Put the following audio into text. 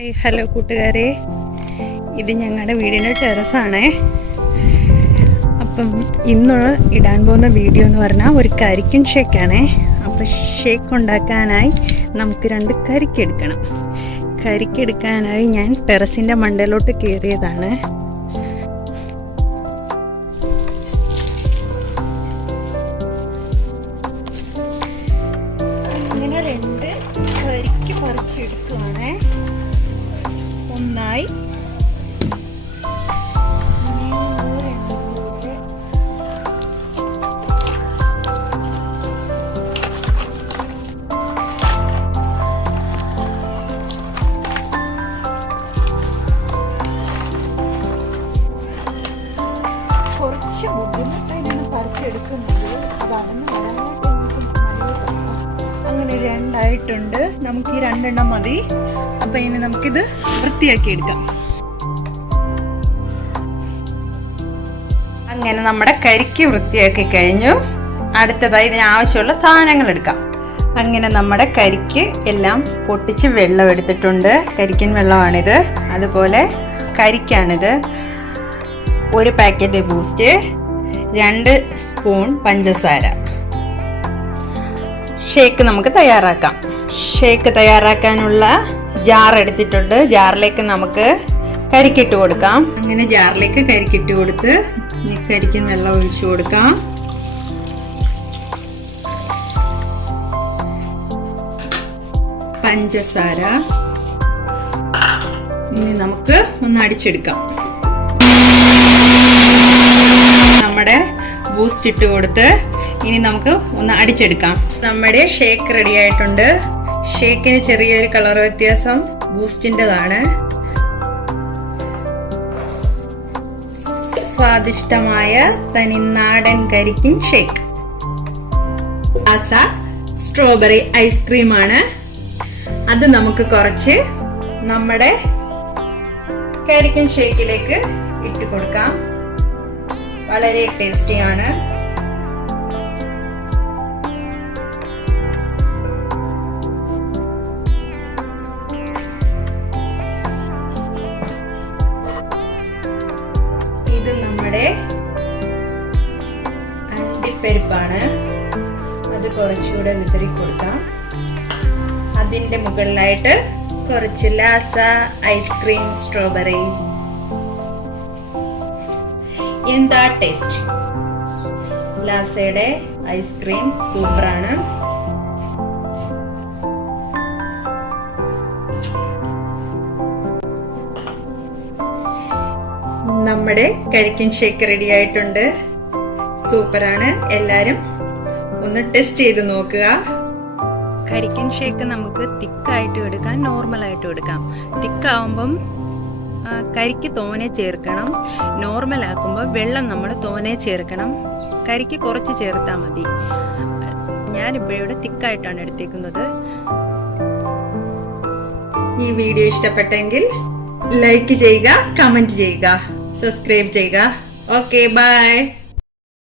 Hello കൂട്ടുകാരെ. ഇത് ഞങ്ങളുടെ വീടിന്റെ ടെറസാണേ. അപ്പം ഇന്ന് ഇടാൻ പോകുന്ന വീഡിയോ എന്ന് പറഞ്ഞാൽ ഒരു കരിക്കിൻ ഷേക്കാണേ. അപ്പം ഷേക്ക് ഉണ്ടാക്കാനായി നമുക്ക് രണ്ട് കരിക്കെടുക്കണം. കരിക്കെടുക്കാനായി ഞാൻ ടെറസിന്റെ മണ്ടയിലോട്ട് കയറിയതാണ് അങ്ങനെ രണ്ട് കരിക്ക് പറിച്ചെടുക്കുവാണേ. night. രണ്ടായിട്ടുണ്ട്. നമുക്ക് ഈ രണ്ടെണ്ണം മതി. അപ്പൊ ഇനി നമുക്കിത് വൃത്തിയാക്കി എടുക്കാം. അങ്ങനെ നമ്മുടെ കരിക്ക് വൃത്തിയാക്കി കഴിഞ്ഞു. അടുത്തതായി ഇതിന് ആവശ്യമുള്ള സാധനങ്ങൾ എടുക്കാം. അങ്ങനെ നമ്മുടെ കരിക്ക് എല്ലാം പൊട്ടിച്ച് വെള്ളം എടുത്തിട്ടുണ്ട്. കരിക്കൻ വെള്ളമാണിത്. അതുപോലെ കരിക്കാണിത്. ഒരു പാക്കറ്റ് ബൂസ്റ്റ് രണ്ട് സ്പൂൺ പഞ്ചസാര. ഷേക്ക് നമുക്ക് തയ്യാറാക്കാം. ഷേക്ക് തയ്യാറാക്കാനുള്ള ജാർ എടുത്തിട്ടുണ്ട്. ജാറിലേക്ക് നമുക്ക് കരിക്കിട്ട് കൊടുക്കാം. അങ്ങനെ ജാറിലേക്ക് കരിക്കിട്ട് കൊടുത്ത് കരിക്കും വെള്ളം ഒഴിച്ചു കൊടുക്കാം. പഞ്ചസാര. ഇനി നമുക്ക് ഒന്ന് അടിച്ചെടുക്കാം. നമ്മുടെ ബൂസ്റ്റ് ഇട്ട് കൊടുത്ത് ഇനി നമുക്ക് ഒന്ന് അടിച്ചെടുക്കാം. നമ്മുടെ ഷേക്ക് റെഡി ആയിട്ടുണ്ട്. ഷേക്കിന് ചെറിയൊരു കളർ വ്യത്യാസം ബൂസ്റ്റിന്റെതാണ്. സ്വാദിഷ്ടമായ തനിനാടൻ കരിക്കിൻ ഷേക്ക്. അസ സ്ട്രോബെറി ഐസ്ക്രീമാണ് അത് നമുക്ക് കുറച്ച് നമ്മുടെ കരിക്കിൻ ഷേക്കിലേക്ക് ഇട്ട് കൊടുക്കാം. വളരെ ടേസ്റ്റിയാണ് അണ്ടിപ്പരിപ്പാണ് അത് കുറച്ചുകൂടെ വിതറി കൊടുക്കാം. അതിന്റെ മുകളിലായിട്ട് കുറച്ച് ലാസ ഐസ്ക്രീം സ്ട്രോബെറി. എന്താ ടേസ്റ്റ്? ലാസയുടെ ഐസ്ക്രീം സൂപ്പറാണ്. നമ്മുടെ കരിക്കൻ ഷേക്ക് റെഡി ആയിട്ടുണ്ട്. സൂപ്പറാണ്. എല്ലാവരും ഒന്ന് ടെസ്റ്റ് ചെയ്ത് നോക്കുക. കരിക്കൻ ഷേക്ക് നമുക്ക് തിക്കായിട്ടും എടുക്കാം നോർമലായിട്ടും എടുക്കാം. തിക്കാവുമ്പം കരിക്ക് തോനെ ചേർക്കണം. നോർമൽ ആക്കുമ്പോൾ വെള്ളം നമ്മൾ തോനെ ചേർക്കണം. കരിക്ക് കുറച്ച് ചേർത്താൽ മതി. ഞാനിപ്പോൾ ഇവിടെ തിക്കായിട്ടാണ് എടുത്തേക്കുന്നത്. ഈ വീഡിയോ ഇഷ്ടപ്പെട്ടെങ്കിൽ ലൈക്ക് ചെയ്യുക കമന്റ് ചെയ്യുക സബ്സ്ക്രൈബ് ചെയ്യുക. Okay bye